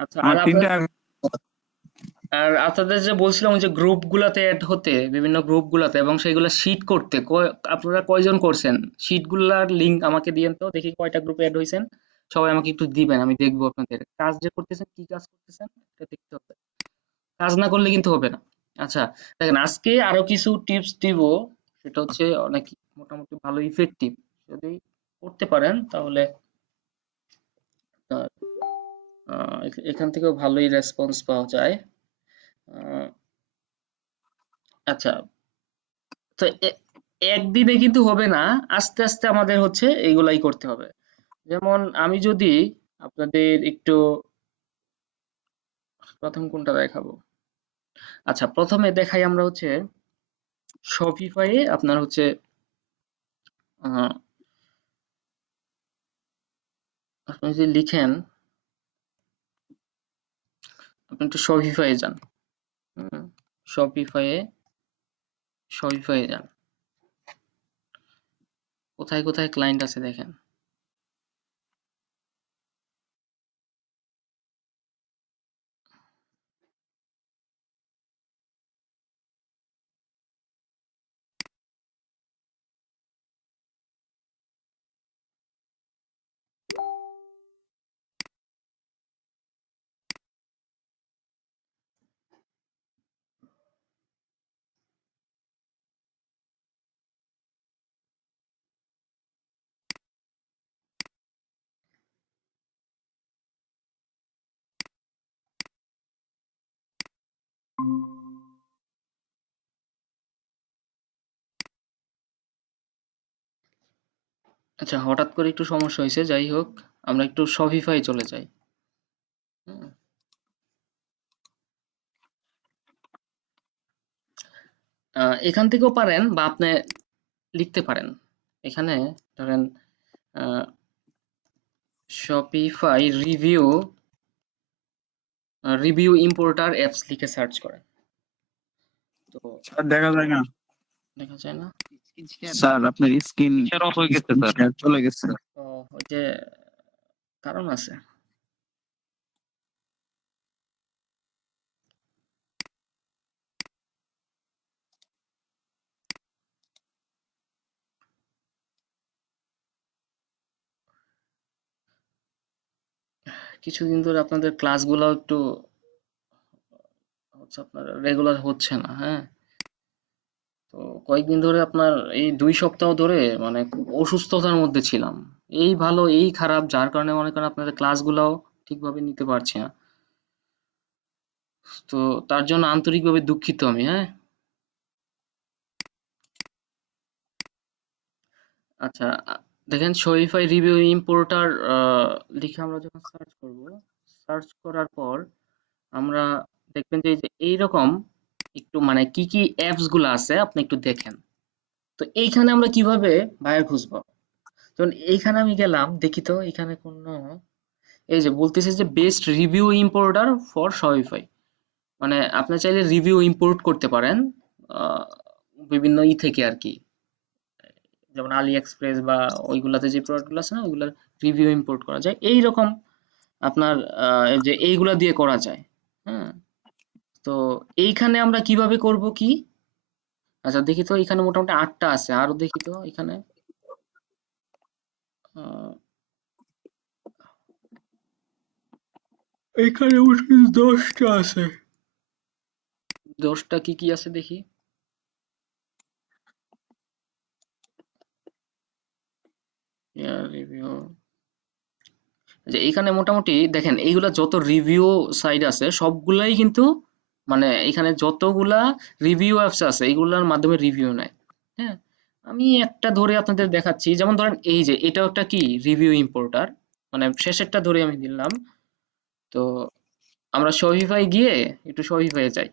আচ্ছা, আমার তিনটা আর আপনাদের যে বলছিলাম যে গ্রুপ গুলাতে অ্যাড হতে, বিভিন্ন গ্রুপ গুলাতে, এবং সেইগুলা শিট করতে, আপনারা কয়জন করছেন? শিট গুলার লিংক আমাকে দিয়েন তো, দেখি কয়টা গ্রুপে অ্যাড হয়েছেন। সবাই আমাকে একটু দিবেন, আমি দেখবো আপনাদের কাজ যে করতেছেন, কি কাজ করতেছেন এটা দেখতে হবে। কাজ না করলে কিন্তু হবে না। আচ্ছা, দেখেন আজকে আরো কিছু টিপস দিব, সেটা হচ্ছে অনেক মোটামুটি ভালো ইফেক্টিভ। যদি করতে পারেন তাহলে আহ, এখান থেকেও ভালোই রেসপন্স পাওয়া যায়। আহ, আচ্ছা, তো একদিনে কিন্তু হবে না, আস্তে আস্তে আমাদের হচ্ছে এইগুলাই করতে হবে। যেমন আমি যদি আপনাদের একটু প্রথম কোনটা দেখাবো, আচ্ছা প্রথমে দেখাই আমরা হচ্ছে শপিফাই আপনার হচ্ছে আহ, আপনি যদি লিখেন, আপনি একটু শপিফাই যান। হুম, শপিফাইয়ে শপিফাইয়ে যান, কোথায় কোথায় ক্লায়েন্ট আছে দেখেন। আচ্ছা, হঠাৎ করে একটু সমস্যা হয়েছে, যাই হোক আমরা একটু শপিফাই চলে যাই। হুম, এখান থেকেও পারেন, বা আপনি লিখতে পারেন এখানে, ধরেন Shopify review review importer apps লিখে সার্চ করেন, তো স্যার দেখা যায় না। দেখা যায় না। স্যার আপনার স্ক্রিন শেয়ার অফ হয়ে গেছে স্যার। শেয়ার চলে গেছে। তো ওই যে কারণ আছে। কিছুদিন ধরে আপনাদের ক্লাসগুলো একটু হচ্ছে আপনার রেগুলার হচ্ছে না, হ্যাঁ। তো কয়েকদিন ধরে আপনার এই 2 সপ্তাহ ধরে মানে খুব অসুস্থতার মধ্যে ছিলাম। এই ভালো এই খারাপ, যার কারণে মনে করেন আপনাদের ক্লাসগুলাও ঠিকভাবে নিতে পারছি না। তো তার জন্য আন্তরিকভাবে দুঃখিত আমি, হ্যাঁ। আচ্ছা, দেখেন শপিফাই রিভিউ ইম্পোর্টার লিখে আমরা যখন সার্চ করব, সার্চ করার পর আমরা দেখবেন যে এই যে এইরকম একটু মানে কি কি অ্যাপস গুলো আছে আপনি একটু দেখেন। তো এইখানে আমরা কিভাবে বায়ার খুঁজবো? যখন এইখানে আমি গেলাম, দেখি তো এখানে কোনো, এই যে বলতেছে যে best review importer for Shopify, মানে আপনি চাইলে রিভিউ ইম্পোর্ট করতে পারেন আহ, বিভিন্ন থেকে আর কি, যেমন আলি এক্সপ্রেস বা ওইগুলাতে যে প্রোডাক্ট গুলো আছে না, ওইগুলার রিভিউ ইম্পোর্ট করা যায় এইরকম আপনার এই যে এইগুলা দিয়ে করা যায়। হ্যাঁ, তো এইখানে আমরা কিভাবে করব কি? আচ্ছা দেখি তো, এখানে মোটামুটি 8টা আছে, আরো দেখি তো এখানে। আহ, এখানে মোটামুটি 10টা আছে। 10টা কি কি আছে দেখি। রিভিউ, যে এখানে মোটামুটি দেখেন এইগুলা যত রিভিউ সাইট আছে সবগুলাই কিন্তু, মানে এখানে যতগুলা রিভিউ অ্যাপস আছে এইগুলার মাধ্যমে রিভিউ নেয়। হ্যাঁ, আমি একটা ধরে আপনাদের দেখাচ্ছি, যেমন ধরেন এই যে এটাও একটা কি রিভিউ ইম্পোর্টার, মানে শেষেরটা ধরে আমি দিলাম। তো আমরা শপিফাই গিয়ে একটু শপিফাই যাই।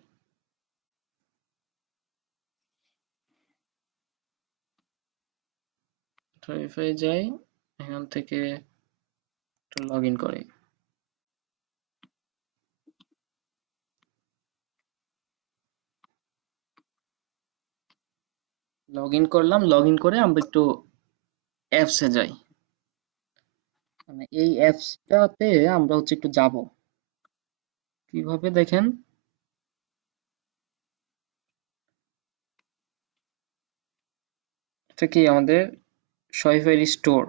শপিফাই যাই, এখান থেকে একটু লগ ইন করি। লগ ইন করলাম, লগ ইন করে আমরা একটু অ্যাপসে যাই। মানে এই অ্যাপসটাতে আমরা হচ্ছে একটু যাব কিভাবে দেখেন। এটা কি আমাদের শপিফাই স্টোর।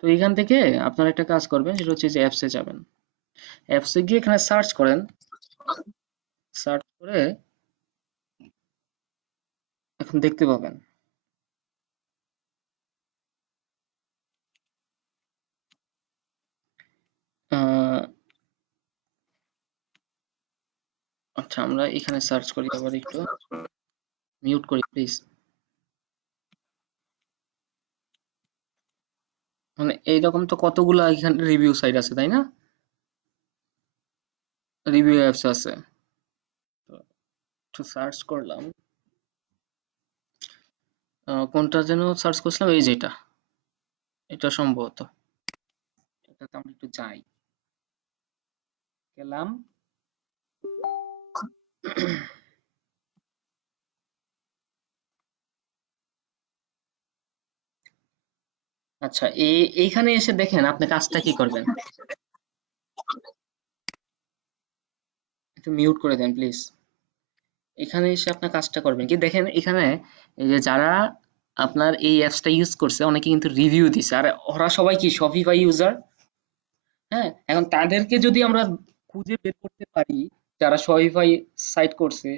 তো এখান থেকে আপনারা একটা কাজ করবেন, সেটা হচ্ছে যে অ্যাপসে যাবেন। অ্যাপসে গিয়ে এখানে সার্চ করেন, সার্চ করে এখন দেখতে পাবেন। আহ, আচ্ছা আমরা এখানে সার্চ করি, আবার একটু মিউট করি প্লিজ। মানে এইরকম তো কতগুলা এখানে রিভিউ সাইট আছে তাই না, রিভিউ অ্যাপস আছে। তো একটু সার্চ করলাম, কোনটা যেন সার্চ করছিলাম, এই যেটা, এটা সম্ভবত। এটাতে আমরা একটু যাই, গেলাম। আচ্ছা এইখানে এসে দেখেন আপনি কাজটা কি করবেন, একটু মিউট করে দেন প্লিজ। এখানে এসে আপনার কাজটা করবেন কি দেখেন, এখানে এই যে যারা আপনার এই অ্যাপসটা ইউজ করছে অনেকে কিন্তু রিভিউ দিছে, আর ওরা সবাই কি শপিফাই ইউজার। হ্যাঁ, এখন তাদেরকে যদি আমরা খুঁজে বের করতে পারি, যারা শপিফাই সাইট করছে,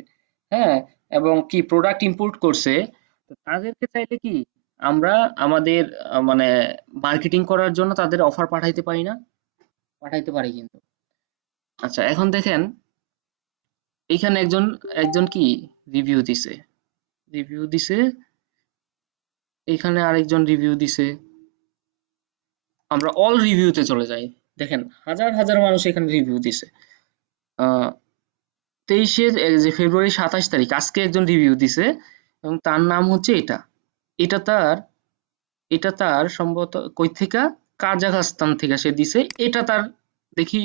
হ্যাঁ, এবং কি প্রোডাক্ট ইম্পোর্ট করছে, তো তাদেরকে চাইলে কি আমরা আমাদের মানে মার্কেটিং করার জন্য তাদের অফার পাঠাইতে পারি না, পাঠাইতে পারি কিন্তু। আচ্ছা এখন দেখেন এইখানে একজন একজন কি রিভিউ দিছে, রিভিউ দিছে, এখানে আরেকজন রিভিউ দিছে। আমরা অল রিভিউতে চলে যাই, দেখেন হাজার হাজার মানুষ এখানে রিভিউ দিছে। আহ 23 যে ফেব্রুয়ারি 27 তারিখ আজকে একজন রিভিউ দিছে, এবং তার নাম হচ্ছে এটা। এটা তার এটা তার সম্ভবত কই থেকে, কাজাখস্তান থেকে সে দিছে। এটা তার, দেখি,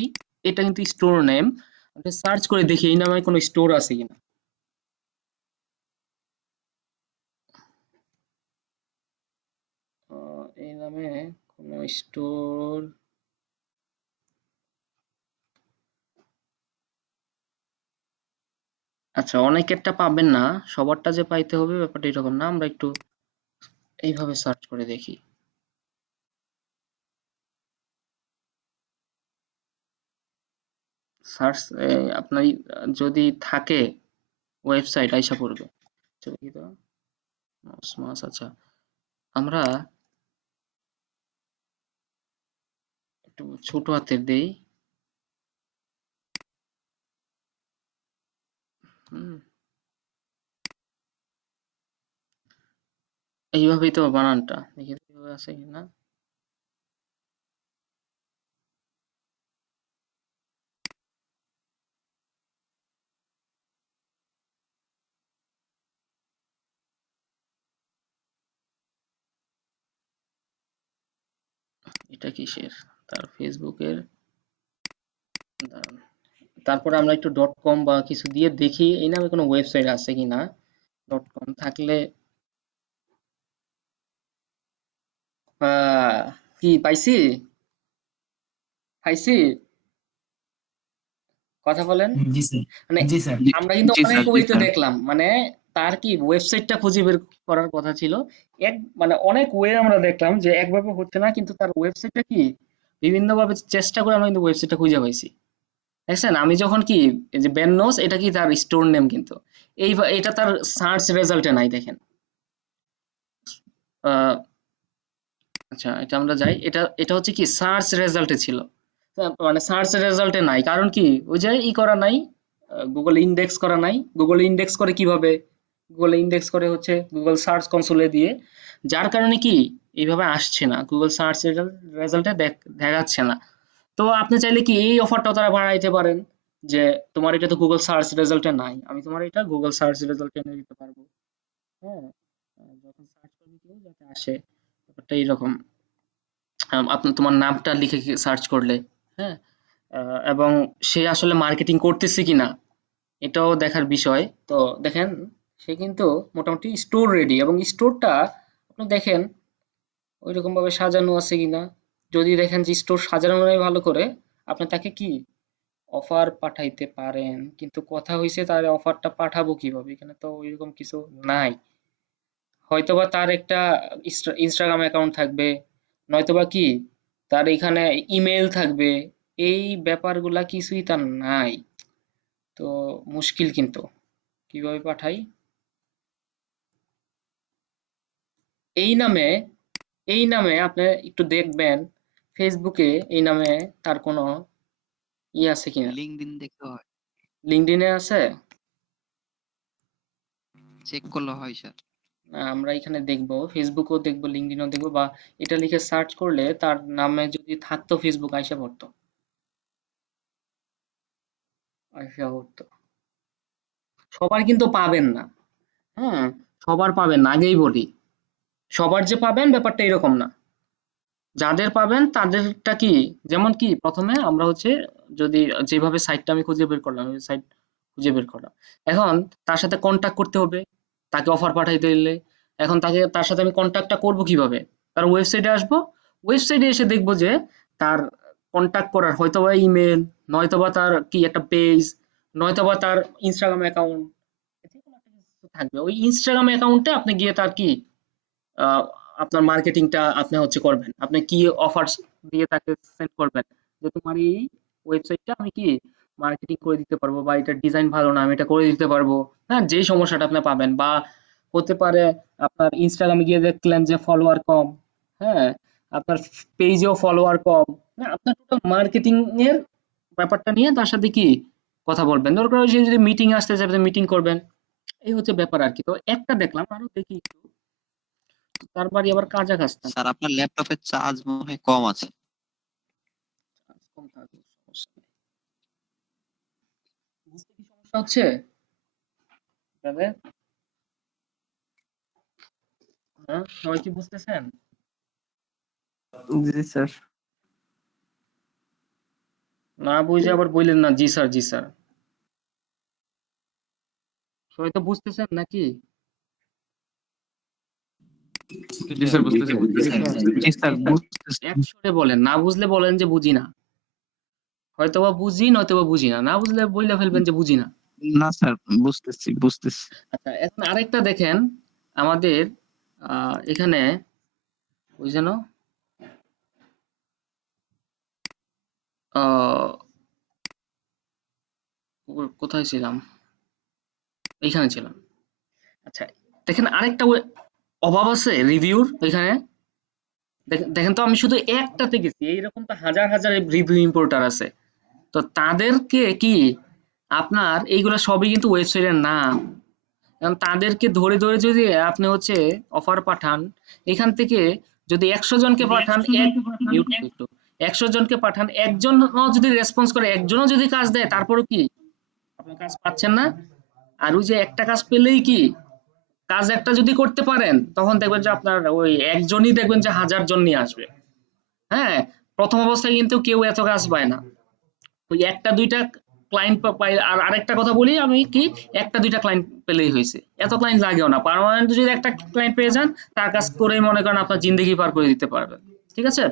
এটা কিন্তু স্টোর নেম। আমি সার্চ করে দেখি এই নামে কোনো স্টোর আছে কিনা। এই নামে কোনো স্টোর, আচ্ছা অনেকেরটা পাবেন না, সবারটা যে পাইতে হবে ব্যাপারটা এরকম না। আমরা একটু এইভাবে সার্চ করে দেখি। সার্চ আপনার যদি থাকে ওয়েবসাইট আইসা পড়বে। চলো কি তো মাস, আচ্ছা আমরা একটু ছোট হাতের দেই। হুম, এইভাবেই তো বানানটা দেখি তো এইভাবে আছে কিনা। এটা কিসের, তার ফেসবুকের, দাঁড়ান। তারপরে আমরা একটু ডট কম বা কিছু দিয়ে দেখি এই নামে কোনো ওয়েবসাইট আছে কিনা। ডট কম থাকলে কি পাইছি, পাইছি, কথা বলেন। জি স্যার। মানে জি স্যার। জি আমরা কিন্তু জি অনেক স্যার, জি ওয়ে তো স্যার। দেখলাম, মানে তার কি ওয়েবসাইটটা খুঁজে বের করার কথা ছিল। এক মানে অনেক ওয়ে আমরা দেখলাম যে একভাবে হচ্ছে না, কিন্তু তার ওয়েবসাইটটা কি বিভিন্ন ভাবে চেষ্টা করে আমরা কিন্তু ওয়েবসাইটটা খুঁজে পাইছি। দেখছেন আমি যখন কি, এই যে বেননোস, এটা কি তার স্টোর নেম কিন্তু, এটা তার সার্চ রেজাল্টে নাই দেখেন। আহ, আচ্ছা এটা আমরা যাই, এটা এটা হচ্ছে কি সার্চ রেজাল্টে ছিল। মানে সার্চ রেজাল্টে নাই কারণ কি, ওই যে ই করা নাই, গুগল ইন্ডেক্স করা নাই। গুগল ইন্ডেক্স করে কিভাবে, গুগল ইন্ডেক্স করে হচ্ছে গুগল সার্চ কনসোলে দিয়ে, যার কারণে কি এইভাবে আসছে না, গুগল সার্চ রেজাল্টে দেখাচ্ছে না। তো আপনি চাইলে কি এই অফারটাও তারা বাড়াইতে পারেন, যে তোমার এটা তো গুগল সার্চ রেজাল্টে নাই, আমি তোমার এটা গুগল সার্চ রেজাল্টে এনে দিতে পারবো। হ্যাঁ, যখন সার্চ করবে কেউ যাতে আসে, ব্যাপারটা এইরকম। আপনি তোমার নামটা লিখে সার্চ করলে, হ্যাঁ, এবং সে আসলে মার্কেটিং করতেছে কিনা এটাও দেখার বিষয়। তো দেখেন সে কিন্তু মোটামুটি স্টোর রেডি, এবং স্টোরটা আপনি দেখেন ওইরকম ভাবে সাজানো আছে কিনা। যদি দেখেন যে স্টোর সাজানো নাই ভালো করে, আপনি তাকে কি অফার পাঠাইতে পারেন। কিন্তু কথা হইছে তার অফারটা পাঠাবো কিভাবে? এখানে তো ওইরকম কিছু নাই। হয়তোবা তার একটা ইনস্টাগ্রাম অ্যাকাউন্ট থাকবে, নয়তোবা কি তার এখানে ইমেল থাকবে। এই ব্যাপারগুলা কিছুই তার নাই। তো মুশকিল কিন্তু। কিভাবে পাঠাই? এই নামে এই নামে আপনি একটু দেখবেন ফেসবুকে এই নামে তার কোনো আছে কিনা। লিঙ্কডইন দেখতে হয়, লিঙ্কডইনে আছে? চেক করলে হয় স্যার। আমরা এখানে দেখবো, ফেসবুকও দেখবো, লিঙ্কডইনও দেখবো, বা এটা লিখে সার্চ করলে তার নামে যদি থাকতো ফেসবুক আইসা পড়তো। আইসা পড়তো। সবার কিন্তু পাবেন না। হ্যাঁ, সবার পাবেন না, আগেই বলি। সবার যে পাবেন ব্যাপারটা এরকম না। যাদের পাবেন তাদেরটা কি, যেমন কি প্রথমে আমরা হচ্ছে যদি যেভাবে সাইটটা আমি খুঁজে বের করলাম, ওই সাইট খুঁজে বের করলাম। এখন তার সাথে কন্ট্যাক্ট করতে হবে, তাকে অফার পাঠাইতে দিলে। এখন তার সাথে আমি কন্ট্যাক্টটা করব কিভাবে? তার ওয়েবসাইটে আসবো, ওয়েবসাইটে এসে দেখবো যে তার কন্ট্যাক্ট করার হয়তোবা ইমেল, নয়তোবা তার কি একটা পেজ, নয়তোবা তার ইনস্টাগ্রাম অ্যাকাউন্ট, যেকোনো একটা কিছু থাকবে। ওই ইনস্টাগ্রাম অ্যাকাউন্টে আপনি গিয়ে তার কি আহ, আপনার মার্কেটিংটা আপনি হচ্ছে করবেন, আপনি কি অফার্স দিয়ে তাকে সেন্ড করবেন যে তোমার এই ওয়েবসাইটটা আমি কি মার্কেটিং করে দিতে পারবো, বা এটার ডিজাইন ভালো না আমি এটা করে দিতে পারবো। হ্যাঁ, যেই সমস্যাটা আপনি পাবেন, বা হতে পারে আপনার ইনস্টাগ্রামে গিয়ে দেখলেন যে ফলোয়ার কম, হ্যাঁ, আপনার পেজেও ফলোয়ার কম, হ্যাঁ, আপনার টোটাল মার্কেটিং এর ব্যাপারটা নিয়ে তার সাথে কি কথা বলবেন। দরকার হয় সে যদি মিটিং আসতে চায় মিটিং করবেন। এই হচ্ছে ব্যাপার আর কি। তো একটা দেখলাম, আরো দেখি একটু। তার বাড়ি আবার কাজাখাস্তান। স্যার আপনার ল্যাপটপের চার্জ মনে হয় কম আছে। কম থাকুক, সমস্যা নেই। বুঝতে কি সমস্যা হচ্ছে আপনাদের? হ্যাঁ, সবাই কি বুঝতেছেন? জি স্যার। না বুঝে আবার বললেন না জি স্যার জি স্যার। সবাই তো বুঝতেছেন নাকি? জি স্যার বুঝতেছি। জি স্যার বুঝতেছি। একসরে বলেন, না বুঝলে বলেন যে বুঝি না। হয়তোবা বুঝি নয়তোবা বুঝি না, না বুঝলে বইলা ফেলবেন যে বুঝি না। না স্যার, বুঝতেছি বুঝতেছি। আচ্ছা, এখন আরেকটা দেখেন আমাদের এখানে ওই যেন আহ, কোথায় ছিলাম, এইখানে ছিলাম। আচ্ছা, দেখেন আরেকটা অভাব আছে রিভিউর এখানে। দেখেন তো, আমি শুধু একটাতে গেছি, এইরকম তো হাজার হাজার রিভিউ ইম্পোর্টার আছে। তো তাদেরকে কি আপনার এইগুলা সবই কিন্তু ওয়েবসাইটের নাম। এখন তাদেরকে ধরে ধরে যদি আপনি হচ্ছে অফার পাঠান, এখান থেকে যদি 100 জনকে পাঠান, মিউট একটু, 100 জনকে পাঠান, একজনও যদি রেসপন্স করে, একজনও যদি কাজ দেয়, তারপরও কি আপনি কাজ পাচ্ছেন না? আর ওই যে একটা কাজ পেলেই কি, কাজ একটা যদি করতে পারেন তখন দেখবেন যে আপনার ওই একজনই দেখবেন যে 1000 জন নিয়ে আসবে। হ্যাঁ, প্রথম অবস্থায় কিন্তু কেউ এত কাজ পায় না। ওই একটা দুইটা ক্লায়েন্ট পাই। আর আরেকটা কথা বলি আমি কি, একটা দুইটা ক্লায়েন্ট পেলেই হয়েছে, এত ক্লায়েন্ট লাগেও না। পার্মানেন্ট যদি একটা ক্লায়েন্ট পেয়ে যান, তার কাজ করেই মনে করেন আপনার জিন্দগি পার করে দিতে পারবেন। ঠিক আছে?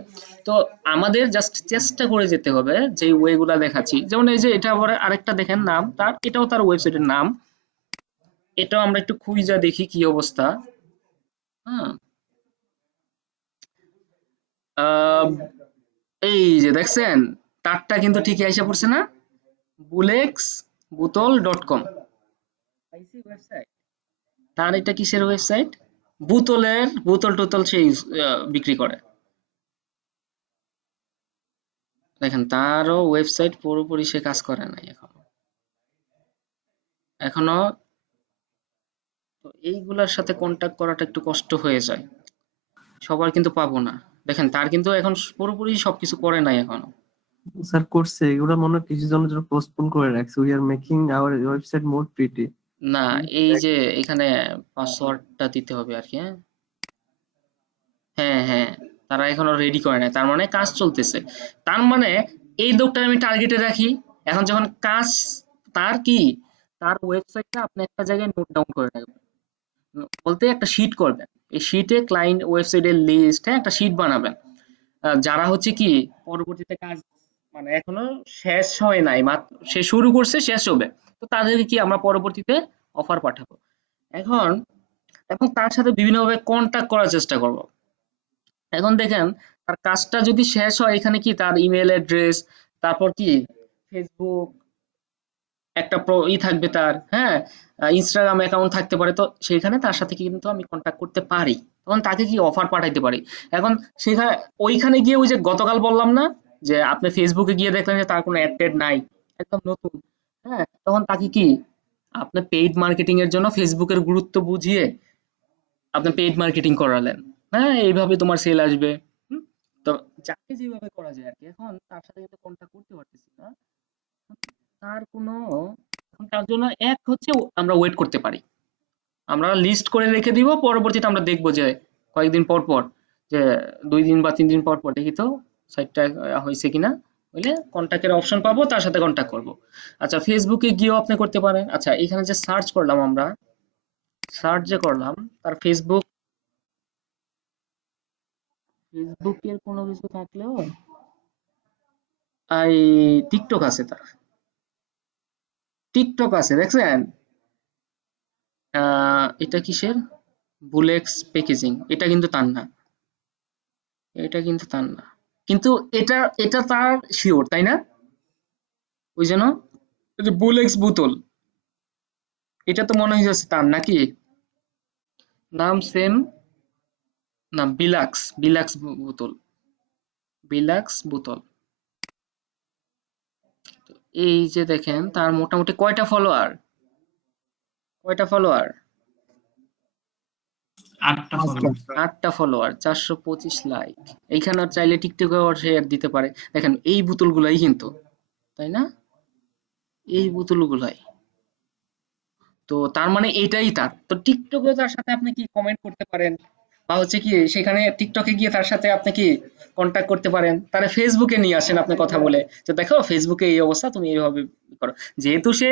তো আমাদের জাস্ট চেষ্টা করে যেতে হবে যে ওয়ে গুলা দেখাচ্ছি, যেমন এই যে এটা আবার আরেকটা দেখেন নাম তার, এটাও তার ওয়েবসাইটের নাম। এটাও আমরা একটু খুঁজা দেখি কি অবস্থা। হ্যাঁ, আহ, এই যে দেখছেন, তারটা কিন্তু ঠিকই আইসা পড়ছে না? বুলেক্স বোতল ডট কম পাইছি ওয়েবসাইট। তার এটা কিসের ওয়েবসাইট? বোতল টোতল সেই বিক্রি করে। দেখেন তারও ওয়েবসাইট পুরোপুরি সে কাজ করে নাই এখনো। এখনো তো এইগুলার সাথে কন্ট্যাক্ট করাটা একটু কষ্ট হয়ে যায়। সবার কিন্তু পাবো না। দেখেন তার কিন্তু এখন পুরোপুরি সবকিছু করে নাই এখনো। স্যার করছে এগুলো মনে হয় কিছু জনের জন্য পোস্টপোন করে রাখছে। We are making hour website more pretty. না, এই যে এখানে পাসওয়ার্ডটা দিতে হবে আর কি। হ্যাঁ, হ্যাঁ, হ্যাঁ, তারা এখনো রেডি করে নাই, তার মানে কাজ চলতেছে। তার মানে এই লোকটা আমি টার্গেটে রাখি। এখন যখন কাজ, তার কি, তার ওয়েবসাইটটা আপনি একটা জায়গায় নোট ডাউন করে রাখবেন। বলতে একটা শিট করবেন, এই শিটে ক্লায়েন্ট ওয়েবসাইটের লিস্ট, হ্যাঁ, একটা শিট বানাবেন। যারা হচ্ছে কি পরবর্তীতে কাজ মানে এখনো শেষ হয় নাই, মাত্র সে শুরু করছে শেষ হবে, তো তাদেরকে কি আমরা পরবর্তীতে অফার পাঠাবো। এখন এবং তার সাথে বিভিন্নভাবে কন্টাক্ট করার চেষ্টা করব। এখন দেখেন তার কাজটা যদি শেষ হয়, এখানে কি তার ইমেল অ্যাড্রেস, তারপর কি ফেসবুক একটা থাকবে তার, হ্যাঁ, ইনস্টাগ্রাম অ্যাকাউন্ট থাকতে পারে, তো সেইখানে তার সাথে কিন্তু আমি কন্ট্যাক্ট করতে পারি, তখন তাকে কি অফার পাঠাইতে পারি। এখন সেখানে ওইখানে গিয়ে ওই যে গতকাল বললাম না যে আপনি ফেসবুকে গিয়ে দেখলেন যে তার কোনো অ্যাড টেড নাই, একদম নতুন, হ্যাঁ, তখন তাকে কি আপনি পেইড মার্কেটিং এর জন্য ফেসবুকের গুরুত্ব বুঝিয়ে আপনি পেইড মার্কেটিং করালেন, হ্যাঁ, এইভাবে তোমার সেল আসবে। হুম? তো যাকে যেভাবে করা যায় আর কি, এখন তার সাথে কিন্তু কন্ট্যাক্ট করতে পারতেছি না, তার কোনো, তার জন্য এক হচ্ছে আমরা ওয়েট করতে পারি, আমরা লিস্ট করে রেখে দিব, পরবর্তীতে আমরা দেখবো যে কয়েকদিন পর পর, যে 2 দিন বা 3 দিন পর পর দেখি তো সাইটটা হয়েছে কিনা, হইলে কন্ট্যাক্টের অপশন পাবো, তার সাথে কন্ট্যাক্ট করব। আচ্ছা, ফেসবুকে গিয়েও আপনি করতে পারেন। আচ্ছা, এখানে যে সার্চ করলাম আমরা, সার্চ যে করলাম, তার ফেসবুকের কোনো কিছু থাকলেও এই টিকটক আছে, তার টিকটক আছে দেখছেন, এটা কিসের, বুলেক্স প্যাকেজিং, এটা কিন্তু তার না, এটা কিন্তু তার না, কিন্তু এটা এটা তার শিওর, তাই না? ওই যেন ওই যে বুলেক্স বোতল, এটা তো মনে হইতেছে তার নাকি, নাম সেম, না বিলাক্স, বোতল, বিলাক্স বোতল। এই যে দেখেন তার মোটামুটি কয়টা ফলোয়ার, 8টা ফলোয়ার। 8টা ফলোয়ার, 425 লাইক। এইখানে আর চাইলে টিকটকে শেয়ার দিতে পারে। দেখেন এই বোতলগুলাই কিন্তু, তাই না, এই বোতলগুলাই, তো তার মানে এটাই তার, তো টিকটকে তার সাথে আপনি কি কমেন্ট করতে পারেন, বা হচ্ছে কি সেখানে টিকটকে গিয়ে তার সাথে আপনি কি কন্ট্যাক্ট করতে পারেন, তাহলে ফেসবুকে নিয়ে আসেন আপনি কথা বলে, যে দেখো ফেসবুকে এই অবস্থা, তুমি এইভাবে করো, যেহেতু সে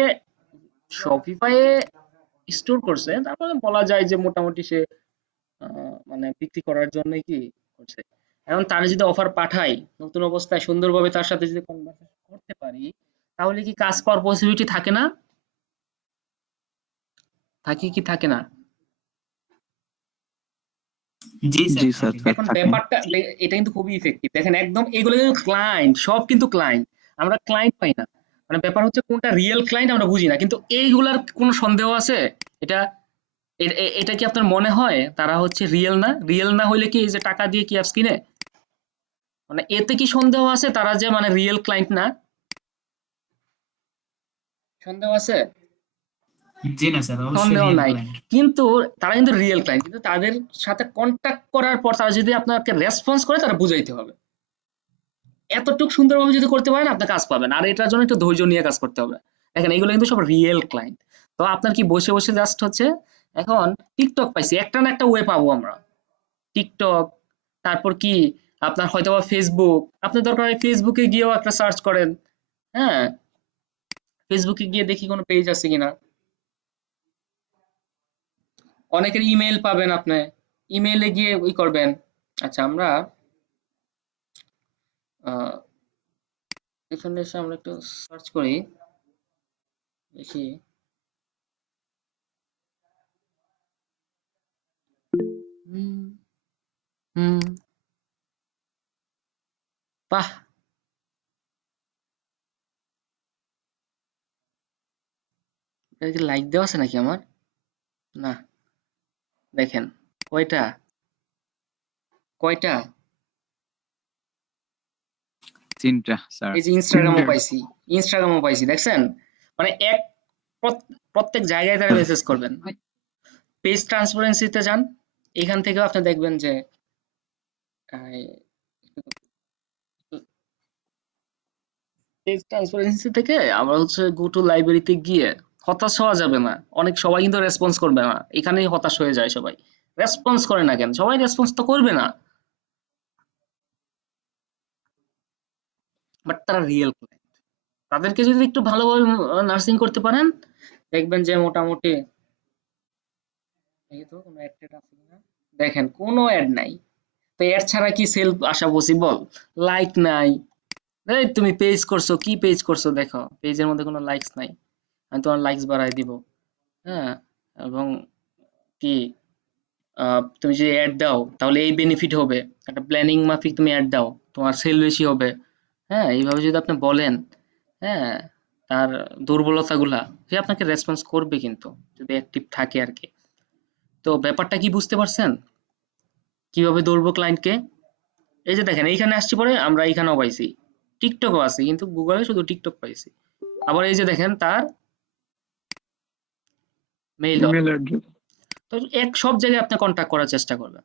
শপিফাইয়ে স্টোর করছে, তারপরে বলা যায় যে মোটামুটি সে মানে বিক্রি করার জন্যই কি করছে। এখন তার যদি অফার পাঠাই নতুন অবস্থায় সুন্দরভাবে, তার সাথে যদি কনভারসেশন করতে পারি, তাহলে কি কাজ পাওয়ার পসিবিলিটি থাকে না, থাকে কি থাকে না? জি স্যার, জি স্যার, থাকে। এখন থাকে। ব্যাপারটা এটা কিন্তু খুবই ইফেক্টিভ, দেখেন একদম এগুলো কিন্তু ক্লায়েন্ট, সব কিন্তু ক্লায়েন্ট, আমরা ক্লায়েন্ট পাই না, মানে ব্যাপার হচ্ছে কোনটা রিয়েল ক্লায়েন্ট আমরা বুঝি না, কিন্তু এইগুলার কোনো সন্দেহ আছে? এটা এটা কি আপনার মনে হয় তারা হচ্ছে রিয়েল না? রিয়েল না হইলে কি এই যে টাকা দিয়ে কি অ্যাপস কিনে, মানে এতে কি সন্দেহ আছে তারা যে মানে রিয়েল ক্লায়েন্ট না? সন্দেহ আছে? জি না স্যার, অবশ্যই সন্দেহ রিয়েল নাই, ক্লায়েন্ট। কিন্তু তারা কিন্তু রিয়েল ক্লায়েন্ট, কিন্তু তাদের সাথে কন্ট্যাক্ট করার পর তারা যদি আপনাকে রেসপন্স করে, তারা বুঝাইতে হবে, এতটুকু সুন্দরভাবে যদি করতে পারেন আপনি কাজ পাবেন, আর এটার জন্য একটু ধৈর্য নিয়ে কাজ করতে হবে। দেখেন এগুলো কিন্তু সব রিয়েল ক্লায়েন্ট, তো আপনার কি বসে বসে জাস্ট হচ্ছে, এখন টিকটক পাইছি, একটা না একটা ওয়ে পাবো আমরা, টিকটক, তারপর কি আপনার হয়তো বা ফেসবুক, আপনার দরকার হয় ফেসবুকে গিয়েও একটা সার্চ করেন, হ্যাঁ, ফেসবুকে গিয়ে দেখি কোনো পেজ আছে কিনা, অনেকের ইমেল পাবেন আপনি, ইমেইলে গিয়ে ওই করবেন। আচ্ছা, আমরা এখানে এসে আমরা একটু সার্চ করি, দেখি, হুম হুম, বাহ, এটা কি লাইক দেওয়া আছে নাকি আমার, না, দেখেন কয়টা, কয়টা, 3টা স্যার। এই যে ইনস্টাগ্রামও পাইছি দেখছেন, মানে এক প্রত্যেক জায়গায় তারা মেসেজ করবেন, পেজ ট্রান্সপারেন্সিতে যান, এখান থেকেও আপনি দেখবেন যে পেজ ট্রান্সপারেন্সি থেকে আমরা হচ্ছে গো টু লাইব্রেরিতে গিয়ে হতাশ হওয়া যাবে না, অনেক সবাই কিন্তু রেসপন্স করবে না, এখানেই হতাশ হয়ে যায় সবাই, রেসপন্স করে না কেন, সবাই রেসপন্স তো করবে না, বাট তারা রিয়েল ক্লায়েন্ট, তাদেরকে যদি একটু ভালোভাবে নার্সিং করতে পারেন, দেখবেন যে মোটামুটি, এই তো কোনো অ্যাড আছে কিনা, দেখেন কোনো অ্যাড নাই, তো এর ছাড়া কি সেল আসা পসিবল? লাইক নাই, এই তুমি পেজ করছো, কি পেজ করছো দেখো, পেজের মধ্যে কোনো লাইকস নাই, আমি তোমার লাইকস বাড়াই দিব। হ্যাঁ, এবং কি তুমি যদি অ্যাড দাও তাহলে এই বেনিফিট হবে, একটা প্ল্যানিং মাফিক তুমি অ্যাড দাও, তোমার সেল বেশি হবে। হ্যাঁ, এইভাবে যদি আপনি বলেন, হ্যাঁ, তার দুর্বলতাগুলা, সে আপনাকে রেসপন্স করবে কিন্তু, যদি অ্যাক্টিভ থাকে আর কি। তো ব্যাপারটা কি বুঝতে পারছেন? কিভাবে ধরবো ক্লায়েন্টকে? এই যে দেখেন এইখানে আসছি, পরে আমরা এইখানেও পাইছি, টিকটকও আছে, কিন্তু গুগলে শুধু টিকটক পাইছি। আবার এই যে দেখেন তার মেইল, ইমেল অ্যাড্রেস। তো এক সব জায়গায় আপনি কন্টাক্ট করার চেষ্টা করবেন।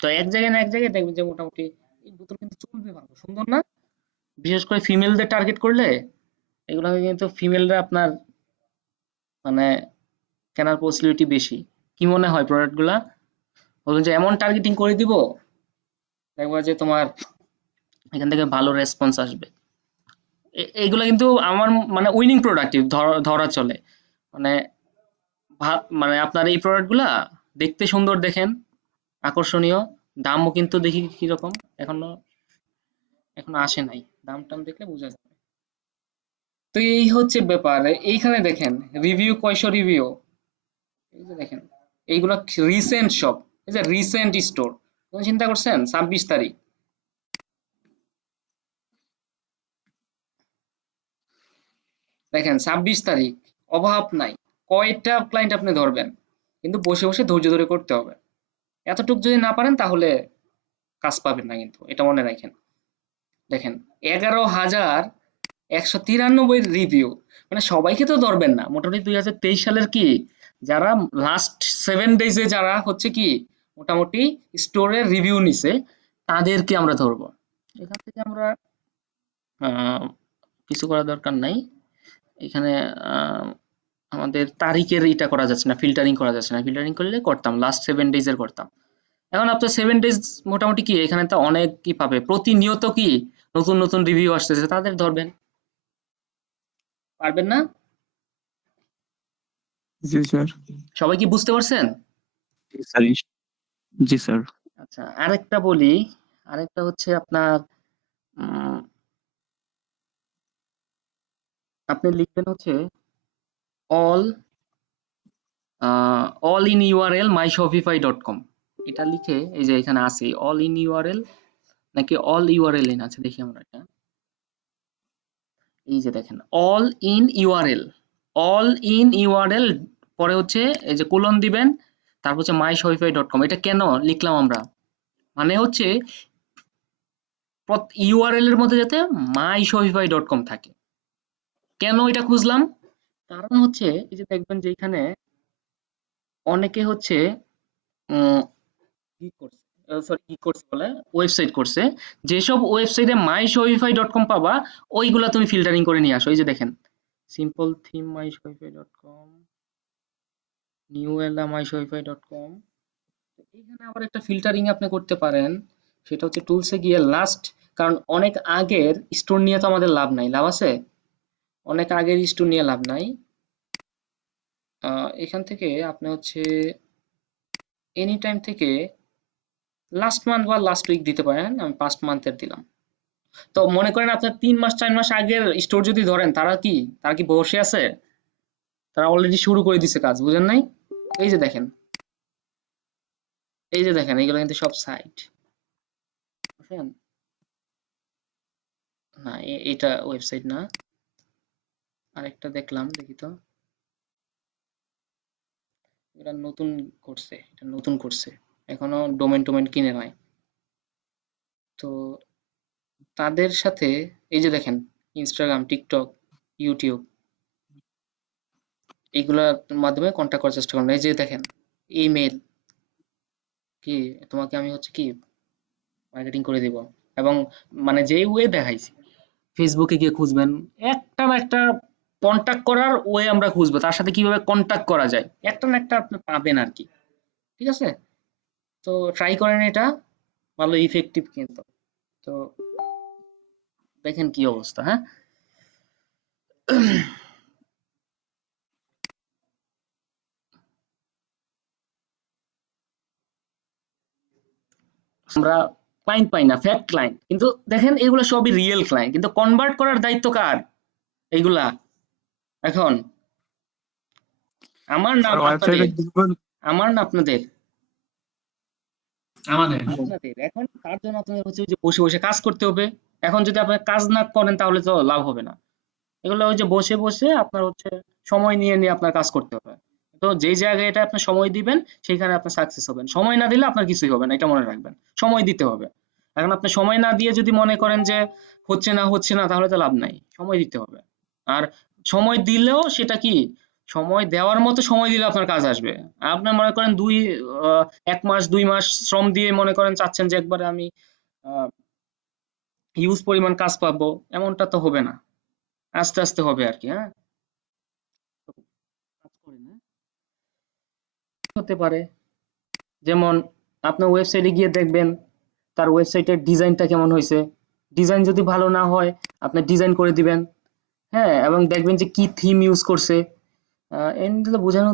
তো এক জায়গায় না এক জায়গায় দেখবেন যে মোটামুটি এই বোতল কিন্তু চলবে ভালো, সুন্দর না? বিশেষ করে ফিমেলদের টার্গেট করলে এগুলো কিন্তু ফিমেলরা আপনার মানে কেনার পসিবিলিটি বেশি। কি মনে হয় প্রোডাক্টগুলা? বলুন যে এমন টার্গেটিং করে দিব, দেখবা যে তোমার এখান থেকে ভালো রেসপন্স আসবে। এইগুলা কিন্তু আমার মানে উইনিং প্রোডাক্টিভ ধরা চলে। মানে মানে আপনার এই প্রোডাক্টগুলা দেখতে সুন্দর দেখেন, আকর্ষণীয়, দামও কিন্তু দেখি কিরকম, এখনো এখনো আসে নাই, দাম টাম দেখলে বোঝা যাবে। তো এই হচ্ছে ব্যাপার। এইখানে দেখেন রিভিউ, কয়শো রিভিউ, এই যে দেখেন এইগুলা রিসেন্ট সব, এই যে রিসেন্ট স্টোর, চিন্তা করছেন 26 তারিখ, দেখেন 26 তারিখ, অভাব নাই। কয়টা ক্লায়েন্ট আপনি ধরবেন, কিন্তু বসে বসে ধৈর্য ধরে করতে হবে। এতটুক যদি না পারেন তাহলে কাজ পাবেন না, কিন্তু এটা মনে রাখেন। দেখেন 11,193 রিভিউ, মানে সবাইকে তো ধরবেন না, মোটামুটি 2023 সালের কি যারা লাস্ট 7 ডেজে যারা হচ্ছে কি মোটামুটি স্টোরের রিভিউ নিছে, তাদেরকে আমরা ধরবো। এখান থেকে আমরা কিছু করার দরকার নাই। এখানে আমাদের তারিখের এটা করা যাচ্ছে না, ফিল্টারিং করা যাচ্ছে না, ফিল্টারিং করলে করতাম লাস্ট 7 ডেজের করতাম। এখন আপনার 7 ডেজ মোটামুটি কি এখানে তো অনেক কি পাবে, প্রতিনিয়ত কি নতুন নতুন রিভিউ আসতেছে, তাদের ধরবেন, পারবেন না? জি স্যার। সবাই কি বুঝতে পারছেন? জি স্যার। জি স্যার। আচ্ছা, আরেকটা বলি, আরেকটা হচ্ছে আপনার আপনি লিখবেন হচ্ছে all all in URL myshopify.com, এটা লিখে এই যে এখানে আছে অল ইন ইউআরএল নাকি অল ইউআরএল ইন আছে, দেখি আমরা এটা, এই যে দেখেন all in URL, all in URL, পরে হচ্ছে এই যে কোলন দিবেন, তারপর হচ্ছে myshopify.com। এটা কেন লিখলাম আমরা, মানে হচ্ছে ইউআরএল এর মধ্যে যাতে myshopify.com থাকে। কেন এটা খুঁজলাম? কারণ হচ্ছে এই যে দেখবেন যে এখানে অনেকে হচ্ছে কি করছে, সরি কি করছে বলে ওয়েবসাইট করছে, যেসব ওয়েবসাইটে myshopify.com পাবা ওইগুলা তুমি ফিল্টারিং করে নিয়ে আসো। এই যে দেখেন সিম্পল থিম myshopify.com, নিউ এলা myshopify.com, এখানে আবার একটা ফিল্টারিং আপনি করতে পারেন, সেটা হচ্ছে টুলসে গিয়ে লাস্ট, কারণ অনেক আগের স্টোর নিয়ে তো আমাদের লাভ নাই, লাভ আছে? অনেক আগের স্টোর নিয়ে লাভ নাই। এখান থেকে আপনি হচ্ছে এনি টাইম থেকে লাস্ট মান্থ বা লাস্ট উইক দিতে পারেন, আমি পাস্ট মান্থের দিলাম। তো মনে করেন আপনার 3 মাস 4 মাস আগের স্টোর যদি ধরেন, তারা কি বসে আছে? তারা অলরেডি শুরু করে দিছে কাজ, বুঝেন নাই? এই যে দেখেন, এই যে দেখেন এইগুলো কিন্তু সব সাইট, বুঝছেন? না এটা ওয়েবসাইট না, আরেকটা দেখলাম, দেখি তো, এটা নতুন করছে, এটা নতুন করছে, এখনো ডোমেন টোমেন কিনে নাই। তো তাদের সাথে এই যে দেখেন ইনস্টাগ্রাম, টিকটক, ইউটিউব, এইগুলার মাধ্যমে কন্ট্যাক্ট করার চেষ্টা করুন। এই যে দেখেন ইমেল, কি তোমাকে আমি হচ্ছে কি মার্কেটিং করে দিব, এবং মানে যেই ওয়ে দেখাইছি, ফেসবুকে গিয়ে খুঁজবেন, একটা না একটা কন্ট্যাক্ট করার ওয়ে আমরা খুঁজবো, তার সাথে কিভাবে কন্ট্যাক্ট করা যায়, একটা না একটা আপনি পাবেন আর কি। ঠিক আছে? তো ট্রাই করেন এটা, ভালো ইফেক্টিভ কিন্তু। তো দেখেন কি অবস্থা, হ্যাঁ? আমরা ক্লায়েন্ট পাই না, ফেক ক্লায়েন্ট। কিন্তু দেখেন এগুলো সবই রিয়েল ক্লায়েন্ট, কিন্তু কনভার্ট করার দায়িত্ব কার এইগুলা? এখন আমার না স্যার আপনাদের, ওয়েবসাইটে আমার না আপনাদের, আমাদের আপনাদের। এখন তার জন্য আপনাদের হচ্ছে ওই যে বসে বসে কাজ করতে হবে। এখন যদি আপনার কাজ না করেন তাহলে তো লাভ হবে না। এগুলো ওই যে বসে বসে আপনার হচ্ছে সময় নিয়ে নিয়ে আপনার কাজ করতে হবে। তো যেই জায়গায় এটা আপনি সময় দিবেন সেখানে আপনি সাকসেস হবেন। সময় না দিলে আপনার কিছুই হবে না, এটা মনে রাখবেন। সময় দিতে হবে। এখন আপনি সময় না দিয়ে যদি মনে করেন যে হচ্ছে না তাহলে তো লাভ নাই। সময় দিতে হবে। আর সময় দিলেও সেটা কি, সময় দেওয়ার মতো সময় দিলে আপনার কাজ আসবে। আপনার মনে করেন ১ মাস ২ মাস শ্রম দিয়ে মনে করেন চাচ্ছেন যে একবারে আমি হিউজ পরিমাণ কাজ পাবো, এমনটা তো হবে না। আস্তে আস্তে হবে আর কি। হ্যাঁ, তো কাজ করেন, হ্যাঁ? হতে পারে যেমন আপনার ওয়েবসাইটে গিয়ে দেখবেন তার ওয়েবসাইটের ডিজাইনটা কেমন হয়েছে। ডিজাইন যদি ভালো না হয় আপনি ডিজাইন করে দিবেন। হ্যাঁ, এবং দেখবেন যে কি থিম ইউজ করছে। এমনিতে তো বোঝানো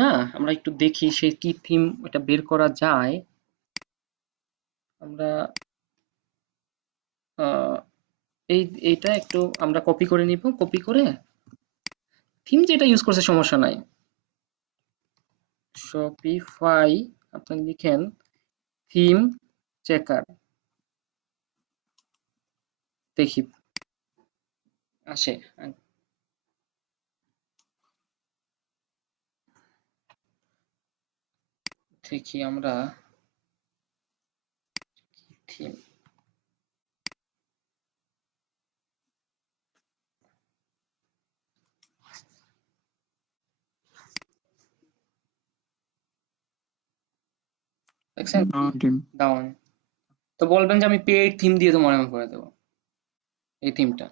না, আমরা একটু দেখি সে কি থিম এটা বের করা যায়। আমরা আহ, এইটা একটু আমরা কপি করে নিব, কপি করে থিম যেটা ইউজ করছে সমস্যা নাই। শপিফাই আপনি লিখেন থিম চেকার, দেখি আসে। দেখি আমরা থিম, দেখছেন টিম ডাউন। তো বলবেন যে আমি পেইড থিম দিয়ে তো মনে করে দেবো এই থিমটা।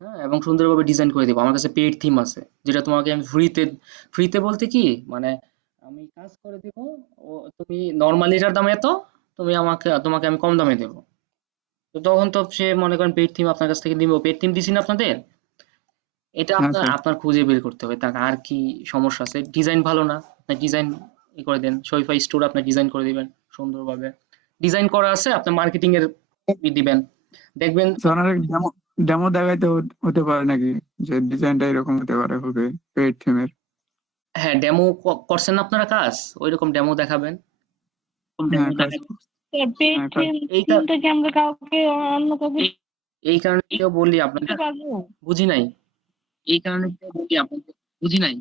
হ্যাঁ, এবং সুন্দরভাবে ডিজাইন করে দেবো। আমার কাছে পেইড থিম আছে যেটা তোমাকে আমি ফ্রিতে, ফ্রিতে বলতে কি মানে আমি কাজ করে দিব। ও তুমি নর্মালি এটার দাম এত, তুমি তোমাকে আমি কম দামে দেবো। তো তখন তো সে মনে করেন পেইড থিম আপনার কাছ থেকে নিব। পেইড থিম দিছি না আপনাদের, এটা হ্যাঁ আপনার স্যার আপনার খুঁজে বের করতে হবে তাকে আর কি সমস্যা আছে। ডিজাইন ভালো না, আপনি ডিজাইন করে দেন। শপিফাই স্টোর আপনি ডিজাইন করে দিবেন সুন্দরভাবে। ডিজাইন করা আছে, আপনি মার্কেটিং এর দিবেন। দেখবেন স্যার অনেক ডেমো ডেমো দেখাইতে হতে পারে নাকি, যে ডিজাইনটা এরকম হতে পারে হবে পেইড থিমের? হ্যাঁ, ডেমো করছেন না আপনারা কাজ, ওইরকম ডেমো দেখাবেন। হ্যাঁ কাজ পেইড হ্যাঁ কাজ এই থিম থেকে আমরা কাউকে অন্য কাউকে এই কারণে কেউ বললি আপনাদের দিতে পারবো। বুঝি নাই। এই কারণে কেউ বললি আপনাদের বুঝি নাই।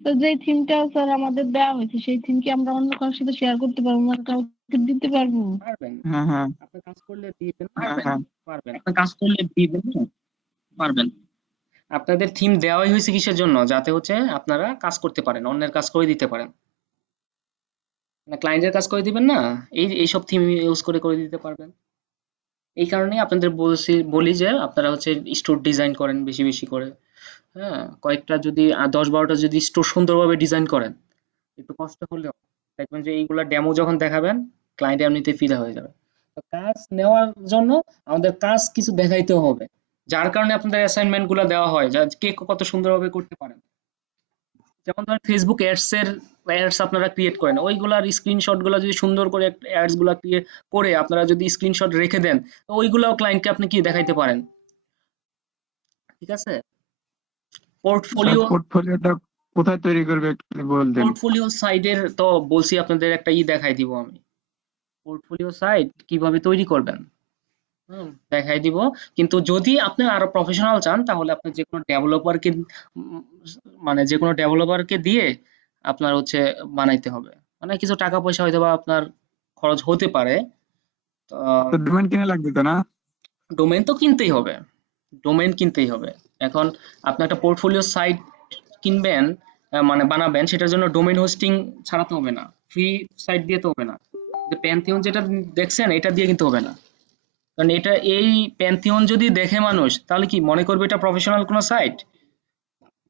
তো যে থিমটা স্যার আমাদের দেওয়া হয়েছে সেই থিম কি আমরা অন্য কারোর সাথে শেয়ার করতে পারবো না, কাউকে দিতে পারবো? পারবেন, হ্যাঁ হ্যাঁ আপনি কাজ করলে দিবেন, হ্যাঁ হ্যাঁ পারবেন। আপনি কাজ করলে দিবেন, পারবেন। আপনাদের থিম দেওয়াই হয়েছে কিসের জন্য? যাতে হচ্ছে আপনারা কাজ করতে পারেন, অন্যের কাজ করে দিতে পারেন। মানে ক্লায়েন্টের কাজ করে দিবেন না, এইসব থিম ইউজ করে দিতে পারবেন। এই কারণেই আপনাদের বলি যে আপনারা হচ্ছে স্টোর ডিজাইন করেন বেশি বেশি করে। হ্যাঁ, কয়েকটা যদি ১০-১২টা যদি স্টোর সুন্দরভাবে ডিজাইন করেন, একটু কষ্ট হলেও দেখবেন যে এইগুলা ডেমো যখন দেখাবেন ক্লায়েন্ট এমনিতে ফিদা হয়ে যাবে। তো কাজ নেওয়ার জন্য আমাদের কাজ কিছু দেখাইতে হবে, যার কারণে আপনাদের অ্যাসাইনমেন্ট গুলো দেওয়া হয় যা কে কত সুন্দরভাবে করতে পারেন। যেমন ধরেন ফেসবুক অ্যাডস আপনারা ক্রিয়েট করেন, ওইগুলার স্ক্রিনশট গুলো যদি সুন্দর করে অ্যাডস গুলা ক্রিয়েট করে আপনারা যদি স্ক্রিনশট রেখে দেন, তো ওইগুলাও ক্লায়েন্টকে আপনি কি দেখাইতে পারেন। ঠিক আছে? স্যার পোর্টফোলিও, পোর্টফোলিওটা কোথায় তৈরি করবে একটু যদি বলতেন? পোর্টফোলিও সাইডের তো বলছি আপনাদের একটা দেখাই দিব আমি। পোর্টফোলিও সাইট কিভাবে তৈরি করবেন দেখাই দিব। কিন্তু যদি আপনি আরো প্রফেশনাল চান তাহলে আপনি যেকোনো ডেভেলপারকে মানে যেকোনো ডেভেলপারকে দিয়ে আপনার হচ্ছে বানাইতে হবে। মানে কিছু টাকা পয়সা হয়তো বা আপনার খরচ হতে পারে। তো তো ডোমেন কিনে লাগবে তো না? ডোমেন তো কিনতেই হবে, ডোমেন কিনতেই হবে। এখন আপনি একটা পোর্টফোলিও সাইট কিনবেন, মানে বানাবেন, সেটার জন্য ডোমেন হোস্টিং ছাড়াতে হবে না, ফ্রি সাইট দিয়ে তো হবে না। যে প্যান্থিয়ন যেটা দেখছেন এটা দিয়ে কিন্তু হবে না। কারণ এটা এই প্যান্থিয়ন যদি দেখে মানুষ তাহলে কি মনে করবে এটা প্রফেশনাল কোনো সাইট?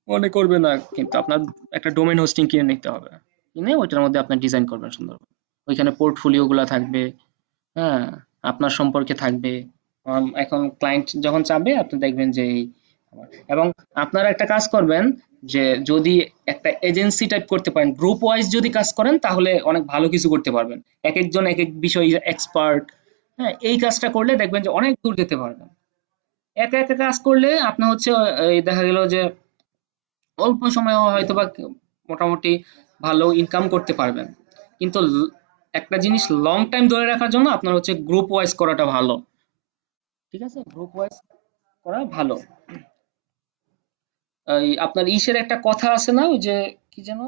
মনে করবে না। কিন্তু আপনার একটা ডোমেন হোস্টিং কিনে নিতে হবে, কিনে ওইটার মধ্যে আপনার ডিজাইন করবেন সুন্দর। ওইখানে পোর্টফোলিও গুলা থাকবে, হ্যাঁ, আপনার সম্পর্কে থাকবে। এখন ক্লায়েন্ট যখন চাবে আপনি দেখবেন যে এবং আপনারা একটা কাজ করবেন যে যদি একটা এজেন্সি টাইপ করতে পারেন, গ্রুপ ওয়াইজ যদি কাজ করেন তাহলে অনেক ভালো কিছু করতে পারবেন। এক একজন এক এক বিষয়ে এক্সপার্ট। হ্যাঁ, এই কাজটা করলে দেখবেন যে অনেক দূর যেতে পারবেন। একা একা কাজ করলে আপনার হচ্ছে এই দেখা গেল যে অল্প সময়ে হয়তোবা মোটামুটি ভালো ইনকাম করতে পারবেন, কিন্তু একটা জিনিস লং টাইম ধরে রাখার জন্য আপনার হচ্ছে গ্রুপ ওয়াইজ করাটা ভালো। ঠিক আছে, গ্রুপ ওয়াইজ করা ভালো। এই আপনার ইসের একটা কথা আছে না, ওই যে কি যেন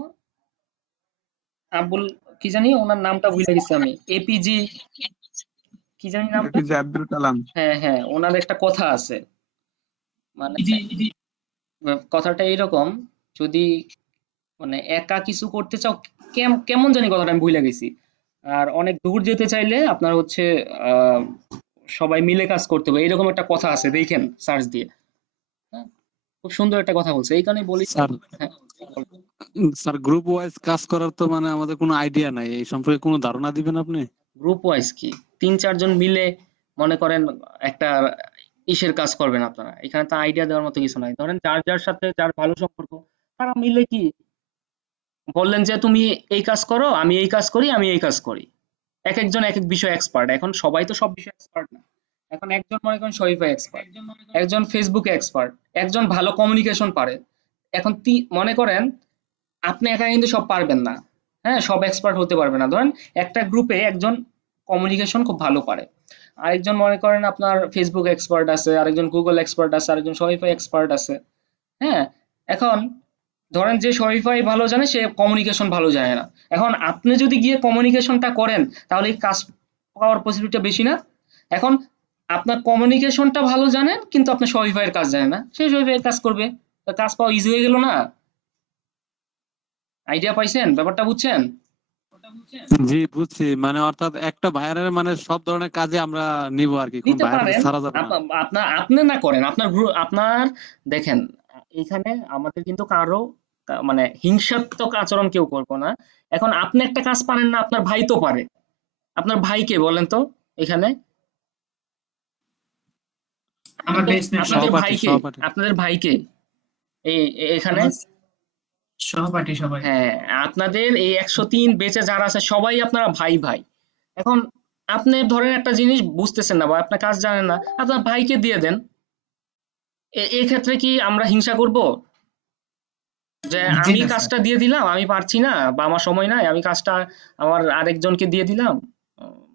আবুল কি জানি ওনার নামটা ভুলে গেছি আমি, এপিজি কি জানি নামটা। এপিজে আব্দুল কালাম। হ্যাঁ হ্যাঁ, ওনার একটা কথা আছে, মানে জি কথাটা এইরকম, যদি মানে একা কিছু করতে চাও, কেমন জানি কথাটা আমি ভুলে গেছি। আর অনেক দূর যেতে চাইলে আপনার হচ্ছে আহ, সবাই মিলে কাজ করতে হবে, এরকম একটা কথা আছে, দেখেন সার্চ দিয়ে। হ্যাঁ, খুব সুন্দর একটা কথা বলছে, এই কারণেই বলি। স্যার হ্যাঁ, স্যার গ্রুপ ওয়াইজ কাজ করার তো মানে আমাদের কোনো আইডিয়া নাই, এই সম্পর্কে কোনো ধারণা দিবেন আপনি? গ্রুপ ওয়াইজ কি 3-4 জন মিলে মনে করেন একটা ইসের কাজ করবেন আপনারা, এখানে তো আইডিয়া দেওয়ার মতো কিছু নাই। ধরেন যার যার সাথে যার ভালো সম্পর্ক, তারা মিলে কি বললেন যে তুমি এই কাজ করো, আমি এই কাজ করি, আমি এই কাজ করি। এক একজন এক এক বিষয়ে এক্সপার্ট, এখন সবাই তো সব বিষয়ে এক্সপার্ট না। এখন একজন মনে করেন শরীফে এক্সপার্ট, একজন ফেসবুকে এক্সপার্ট, একজন ভালো কমিউনিকেশন পারে। এখন মনে করেন আপনি একা কিন্তু সব পারবেন না, হ্যাঁ, সব এক্সপার্ট হতে পারবে না। ধরেন একটা গ্রুপে একজন কমিউনিকেশন খুব ভালো পারে, আরেকজন মনে করেন আপনার ফেসবুক এক্সপার্ট আছে, আরেকজন গুগল এক্সপার্ট আছে, আরেকজন শরীফে এক্সপার্ট আছে। হ্যাঁ, এখন ধরেন যে শরীফাই ভালো জানে, সে কমিউনিকেশন ভালো জানে না। এখন আপনি যদি গিয়ে কমিউনিকেশনটা করেন, তাহলে এই কাজ পাওয়ার পসিবিলিটি বেশি না? এখন আপনার কমিউনিকেশনটা ভালো জানেন, কিন্তু আপনি শরীফাইয়ের কাজ জানেন না, সে শরীফাইয়ের কাজ করবে, তো কাজ পাওয়া ইজি হয়ে গেল না? আইডিয়া পাইছেন, ব্যাপারটা বুঝছেন? জি বুঝছি, মানে অর্থাৎ একটা ভাইয়ারের মানে সব ধরনের কাজে আমরা নিব আর কি, কোন নিতে ভাইয়ার পারেন। ছাড়া যাবে না। আপনার আপনি না করেন, আপনার গ্রুপ আপনার, দেখেন এখানে আমাদের কিন্তু কারো মানে হিংসাত্মক আচরণ কেউ করবো না। এখন আপনি একটা কাজ পারেন না, আপনার ভাই তো পারে। আপনার ভাইকে বলেন তো এখানে, আমার আপনাদের বেস্ট মেট আপনাদের সহপাঠী ভাইকে, সহপাঠী। আপনাদের ভাইকে এই এখানে, আমার সহপাঠী সবাই। হ্যাঁ, আপনাদের এই 103 বেঁচে যারা আছে সবাই আপনারা ভাই ভাই। এখন আপনি ধরেন একটা জিনিস বুঝতেছেন না বা আপনার কাজ জানেন না, আপনার ভাইকে দিয়ে দেন। এই ক্ষেত্রে কি আমরা হিংসা করব যে জি আমি না স্যার। কাজটা দিয়ে দিলাম, আমি পারছি না বা আমার সময় নাই, আমি কাজটা আমার আরেকজনকে দিয়ে দিলাম?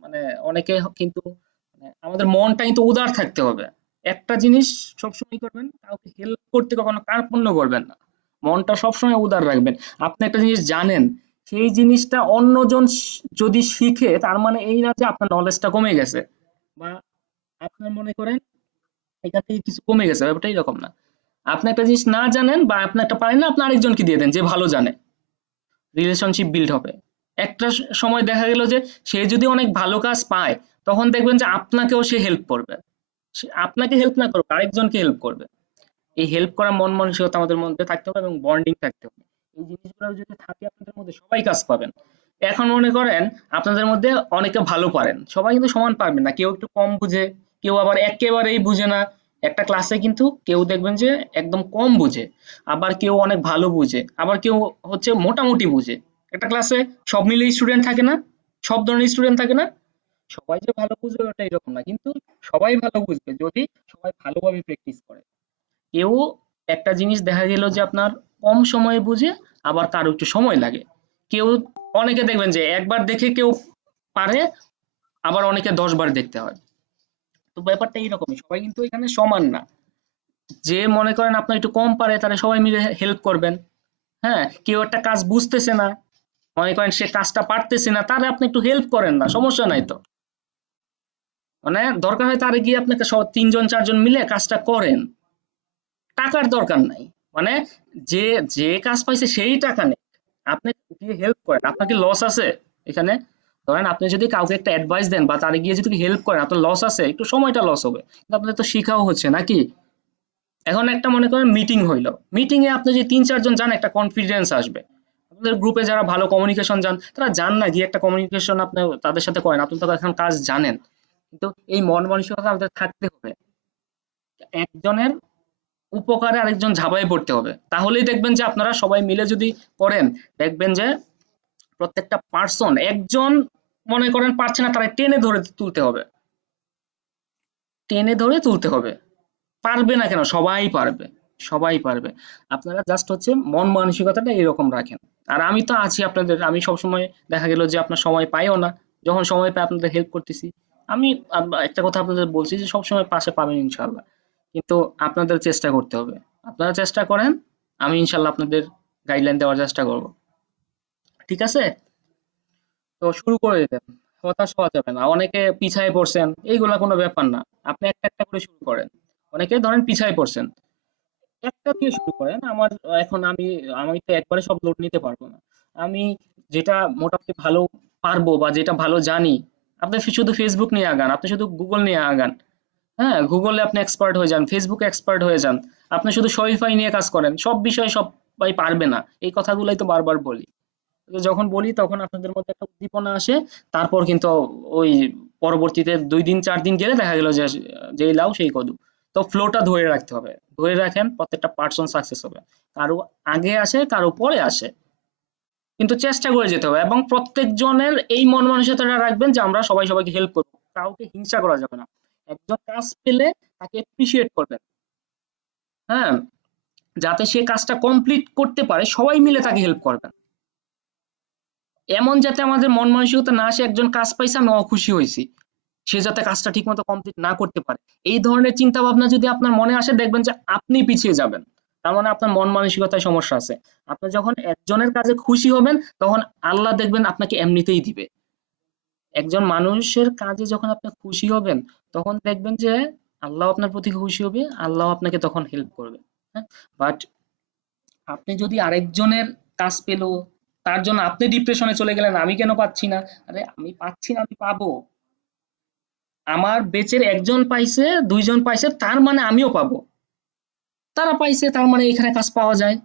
মানে অনেকে কিন্তু মানে আমাদের মনটা কিন্তু উদার থাকতে হবে। একটা জিনিস সবসময় করবেন, কাউকে হেল্প করতে কখনো কার্পণ্য করবেন না, মনটা সবসময় উদার রাখবেন। আপনি একটা জিনিস জানেন, সেই জিনিসটা অন্যজন যদি শিখে, তার মানে এই না যে আপনার নলেজটা কমে গেছে বা আপনার মনে করেন এখান থেকে কিছু কমে গেছে, ব্যাপারটা এরকম না। আপনি একটা জিনিস না জানেন বা আপনি একটা পারেন না, আপনি আরেকজনকে দিয়ে দেন যে ভালো জানে, রিলেশনশিপ বিল্ড হবে। একটা সময় দেখা গেল যে সে যদি অনেক ভালো কাজ পায়, তখন দেখবেন যে আপনাকেও সে হেল্প করবে। সে আপনাকে হেল্প না করবে, আরেকজনকে হেল্প করবে। এই হেল্প করা মন মানসিকতা আমাদের মধ্যে থাকতে হবে এবং বন্ডিং থাকতে হবে। এই জিনিসগুলো যদি থাকে আপনাদের মধ্যে, সবাই কাজ পাবেন। এখন মনে করেন আপনাদের মধ্যে অনেকে ভালো পারেন, সবাই কিন্তু সমান পারবেন না, কেউ একটু কম বুঝে, কেউ আবার একেবারেই বুঝে না। একটা ক্লাসে কিন্তু কেউ দেখবেন যে একদম কম বুঝে, আবার কেউ অনেক ভালো বুঝে, আবার কেউ হচ্ছে মোটামুটি বুঝে। একটা ক্লাসে সব মিলিয়ে স্টুডেন্ট থাকে না, সব ধরনের স্টুডেন্ট থাকে না। সবাই যে ভালো বুঝবে ওটা এরকম না, কিন্তু সবাই ভালো বুঝবে যদি সবাই ভালোভাবে প্র্যাকটিস করে। কেউ একটা জিনিস দেখা গেল যে আপনার কম সময়ে বুঝে, আবার কারো একটু সময় লাগে। কেউ অনেকে দেখবেন যে একবার দেখে কেউ পারে, আবার অনেকে 10 বার দেখতে হয়। তো ব্যাপারটা এইরকমই, সবাই কিন্তু এখানে সমান না। যে মনে করেন আপনার একটু কম পারে, তারা সবাই মিলে হেল্প করবেন। হ্যাঁ, কেউ একটা কাজ বুঝতেছে না, মনে করেন সে কাজটা পারতেছে না, তাহলে আপনি একটু হেল্প করেন না, সমস্যা নাই তো। মানে দরকার হয় তারে গিয়ে আপনাকে 3-4 জন মিলে কাজটা করেন, টাকার দরকার নাই। মানে যে যে কাজ পাইছে সেই টাকা নেই, আপনি গিয়ে হেল্প করেন, আপনার কি লস আছে এখানে? ধরেন আপনি যদি কাউকে একটা অ্যাডভাইস দেন বা তারে গিয়ে যদি হেল্প করেন, আপনার লস আছে, একটু সময়টা লস হবে, কিন্তু আপনাদের তো শিখাও হচ্ছে নাকি। এখন একটা মনে করেন মিটিং হইলো, মিটিং এ আপনি যে 3-4 জন যান, একটা কনফিডেন্স আসবে। আপনাদের গ্রুপে যারা ভালো কমিউনিকেশন যান, তারা যান না, গিয়ে একটা কমিউনিকেশন আপনি তাদের সাথে করেন, আপনি তো এখন কাজ জানেন। কিন্তু এই মন মানসিকতা আমাদের থাকতে হবে, একজনের উপকারে আরেকজন ঝাঁপায় পড়তে হবে, তাহলেই দেখবেন যে আপনারা সবাই মিলে যদি করেন, দেখবেন যে প্রত্যেকটা পার্সন, একজন মনে করেন পারছে না, তারা টেনে ধরে তুলতে হবে। টেনে ধরে তুলতে হবে। পারবে না কেন? সবাই পারবে, সবাই পারবে। আপনারা জাস্ট হচ্ছে মন মানসিকতাটা এরকম রাখেন। আর আমি তো আছি আপনাদের, আমি সবসময় দেখা গেল যে আপনার সময় পাইও না, যখন সময় পাই আপনাদের হেল্প করতেছি। আমি একটা কথা আপনাদের বলছি যে সবসময় পাশে পাবেন ইনশাল্লাহ, কিন্তু আপনাদের চেষ্টা করতে হবে। আপনারা চেষ্টা করেন, আমি ইনশাল্লাহ আপনাদের গাইডলাইন দেওয়ার চেষ্টা করব। ঠিক আছে? তো শুরু করে দেন, হতাশ হওয়া যাবে না। অনেকে পিছায় পড়ছেন, এইগুলা কোনো ব্যাপার না। আপনি একটা একটা করে শুরু করেন। অনেকে ধরেন পিছায় পড়ছেন, একটা দিয়ে শুরু করেন। এখন আমি তো একবারে সব লোড নিতে পারবো না। আমি যেটা মোটামুটি ভালো পারবো বা যেটা ভালো জানি, আপনি শুধু ফেসবুক নিয়ে আগান, আপনি শুধু গুগল নিয়ে আগান। হ্যাঁ, গুগলে আপনি এক্সপার্ট হয়ে যান, ফেসবুকে এক্সপার্ট হয়ে যান। আপনি শুধু শপিফাই নিয়ে কাজ করেন, সব বিষয়ে সবাই পারবে না, এই কথাগুলাই তো বারবার বলি। তো যখন বলি তখন আপনাদের মধ্যে একটা উদ্দীপনা আসে, তারপর কিন্তু ওই পরবর্তীতে 2 দিন 4 দিন গেলে দেখা গেল যে যেই লাউ সেই কদু। তো ফ্লোটা ধরে রাখতে হবে, ধরে রাখেন, প্রত্যেকটা পার্সন সাকসেস হবে। কারো আগে আসে, কারো পরে আসে, কিন্তু চেষ্টা করে যেতে হবে। এবং প্রত্যেকজনের এই মন মানসিকতাটা রাখবেন যে আমরা সবাই সবাইকে হেল্প করবো, কাউকে হিংসা করা যাবে না। একজন কাজ পেলে তাকে এপ্রিসিয়েট করবেন, হ্যাঁ, যাতে সে কাজটা কমপ্লিট করতে পারে, সবাই মিলে তাকে হেল্প করবেন। এমন যাতে আমাদের মন মানসিকতা না আসে একজন কাজ পাইছে আমি অখুশি হয়েছি, সে যাতে কাজটা ঠিক মতো কমপ্লিট না করতে পারে। এই ধরনের চিন্তা ভাবনা যদি আপনার মনে আসে, দেখবেন যে আপনি পিছিয়ে যাবেন, তার মানে আপনার মন মানসিকতায় সমস্যা আছে। আপনি যখন একজনের কাজে খুশি হবেন, তখন আল্লাহ দেখবেন আপনাকে এমনিতেই দিবে। একজন মানুষের কাজে যখন আপনি খুশি হবেন, তখন দেখবেন যে আল্লাহ আপনার প্রতি খুশি হবে, আল্লাহ আপনাকে তখন হেল্প করবে। হ্যাঁ, বাট আপনি যদি আরেকজনের কাজ পেলো, তার জন্য আপনি ডিপ্রেশনে চলে গেলেন, আমি কেন পাচ্ছি না? আরে আমি পাচ্ছি না, আমি পাবো। আমার বেচের একজন পাইছে, 2 জন পাইছে, তার মানে আমিও পাবো। তারা পাইছে, তার মানে এখানে কাজ পাওয়া যায়।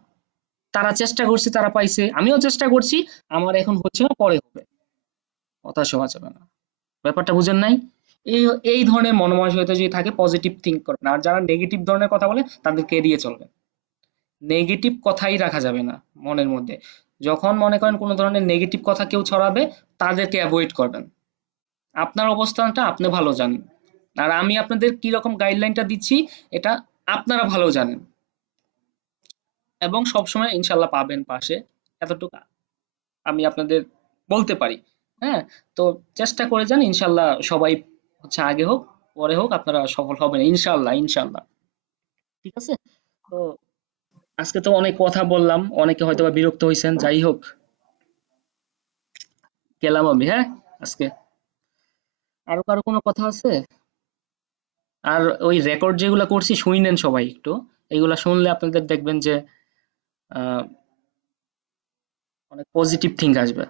তারা চেষ্টা করছে, তারা পাইছে, আমিও চেষ্টা করছি, আমার এখন হচ্ছে না, পরে হবে। হতাশ হওয়া যাবে না। ব্যাপারটা বুঝেন নাই? এই এই ধরনের মনোমানসিকতা যদি থাকে, পজিটিভ থিঙ্ক করবেন। আর যারা নেগেটিভ ধরনের কথা বলে তাদেরকে এড়িয়ে চলবেন। নেগেটিভ কথাই রাখা যাবে না মনের মধ্যে। যখন মনে করেন কোনো ধরনের নেগেটিভ কথা কেউ ছড়াবে, তাদেরকে অ্যাভয়েড করবেন। আপনার অবস্থানটা আপনি ভালো জানেন, আর আমি আপনাদের কি রকম গাইডলাইনটা দিচ্ছি এটা আপনারা ভালো জানেন। এবং সবসময় ইনশাল্লাহ পাবেন পাশে, এতটুকু আমি আপনাদের বলতে পারি। হ্যাঁ, তো চেষ্টা করে যান, ইনশাল্লাহ সবাই হচ্ছে আগে হোক পরে হোক আপনারা সফল হবেন ইনশাল্লাহ, ইনশাল্লাহ। ঠিক আছে? তো আজকে তো অনেক কথা বললাম, অনেকে হয়তো বা বিরক্ত হয়েছেন, যাই হোক, গেলাম আমি। হ্যাঁ, আজকে আরো কারো কোনো কথা আছে? আর ওই রেকর্ড যেগুলো করছি শুনেন সবাই একটু, এইগুলা শুনলে আপনাদের দেখবেন যে অনেক পজিটিভ থিঙ্ক আসবে।